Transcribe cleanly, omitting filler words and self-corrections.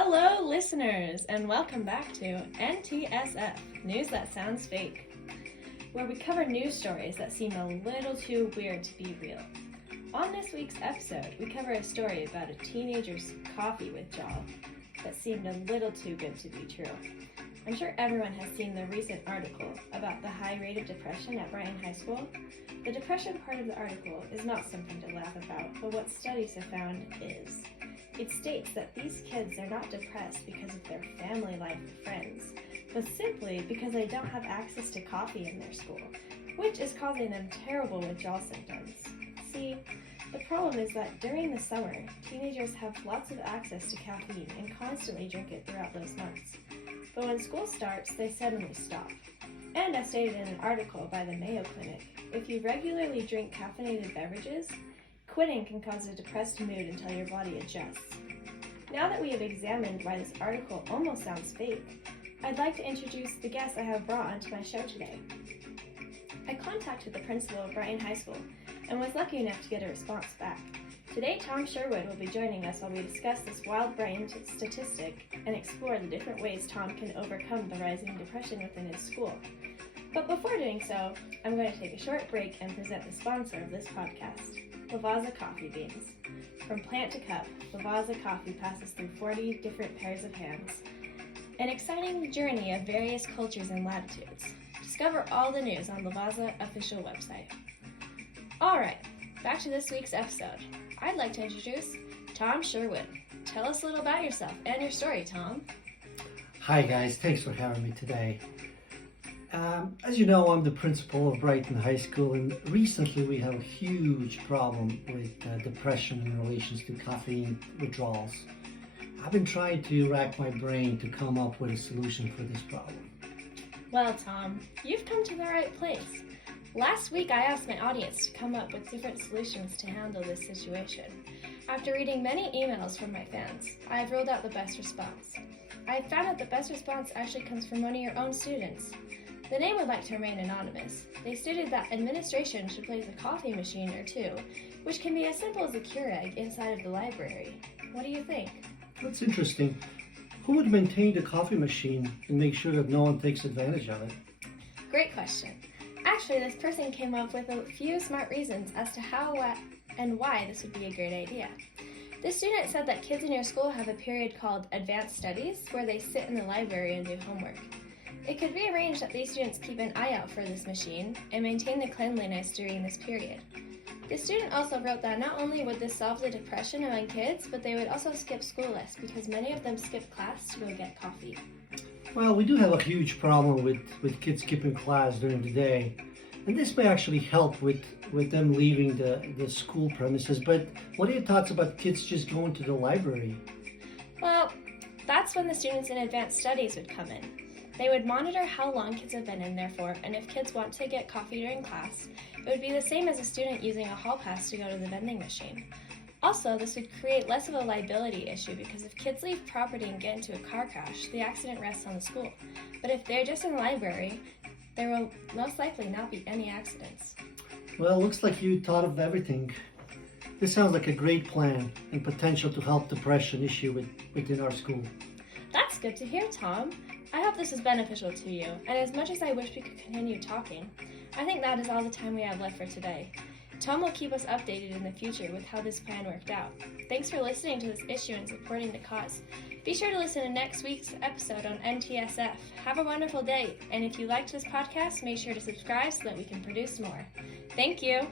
Hello, listeners, and welcome back to NTSF, News That Sounds Fake, where we cover news stories that seem a little too weird to be real. On this week's episode, we cover a story about a teenager's coffee withdrawal that seemed a little too good to be true. I'm sure everyone has seen the recent article about the high rate of depression at Bryan High School. The depression part of the article is not something to laugh about, but what studies have found is. It states that these kids are not depressed because of their family life or friends, but simply because they don't have access to coffee in their school, which is causing them terrible withdrawal symptoms. See, the problem is that during the summer, teenagers have lots of access to caffeine and constantly drink it throughout those months. But when school starts, they suddenly stop. And as stated in an article by the Mayo Clinic, if you regularly drink caffeinated beverages, quitting can cause a depressed mood until your body adjusts. Now that we have examined why this article almost sounds fake, I'd like to introduce the guest I have brought onto my show today. I contacted the principal of Bryan High School and was lucky enough to get a response back. Today, Tom Sherwood will be joining us while we discuss this wild brain statistic and explore the different ways Tom can overcome the rising depression within his school. But before doing so, I'm going to take a short break and present the sponsor of this podcast, Lavazza Coffee Beans. From plant to cup, Lavazza coffee passes through 40 different pairs of hands. An exciting journey of various cultures and latitudes. Discover all the news on Lavazza official website. Alright, back to this week's episode. I'd like to introduce Tom Sherwood. Tell us a little about yourself and your story, Tom. Hi guys, thanks for having me today. As you know, I'm the principal of Brighton High School, and recently we have a huge problem with depression in relations to caffeine withdrawals. I've been trying to rack my brain to come up with a solution for this problem. Well, Tom, you've come to the right place. Last week I asked my audience to come up with different solutions to handle this situation. After reading many emails from my fans, I have rolled out the best response. I have found that the best response actually comes from one of your own students. The name would like to remain anonymous. They stated that administration should place a coffee machine or two, which can be as simple as a Keurig inside of the library. What do you think? That's interesting. Who would maintain the coffee machine and make sure that no one takes advantage of it? Great question. Actually, this person came up with a few smart reasons as to how and why this would be a great idea. This student said that kids in your school have a period called Advanced Studies where they sit in the library and do homework. It could be arranged that these students keep an eye out for this machine and maintain the cleanliness during this period. The student also wrote that not only would this solve the depression among kids, but they would also skip school less because many of them skip class to go get coffee. Well, we do have a huge problem with kids skipping class during the day, and this may actually help with them leaving the school premises, but what are your thoughts about kids just going to the library? Well, that's when the students in advanced studies would come in. They would monitor how long kids have been in there for, and if kids want to get coffee during class, it would be the same as a student using a hall pass to go to the vending machine. Also, this would create less of a liability issue because if kids leave property and get into a car crash, the accident rests on the school. But if they're just in the library, there will most likely not be any accidents. Well, looks like you thought of everything. This sounds like a great plan and potential to help depression issue within our school. That's good to hear, Tom. I hope this is beneficial to you, and as much as I wish we could continue talking, I think that is all the time we have left for today. Tom will keep us updated in the future with how this plan worked out. Thanks for listening to this issue and supporting the cause. Be sure to listen to next week's episode on NTSF. Have a wonderful day, and if you liked this podcast, make sure to subscribe so that we can produce more. Thank you.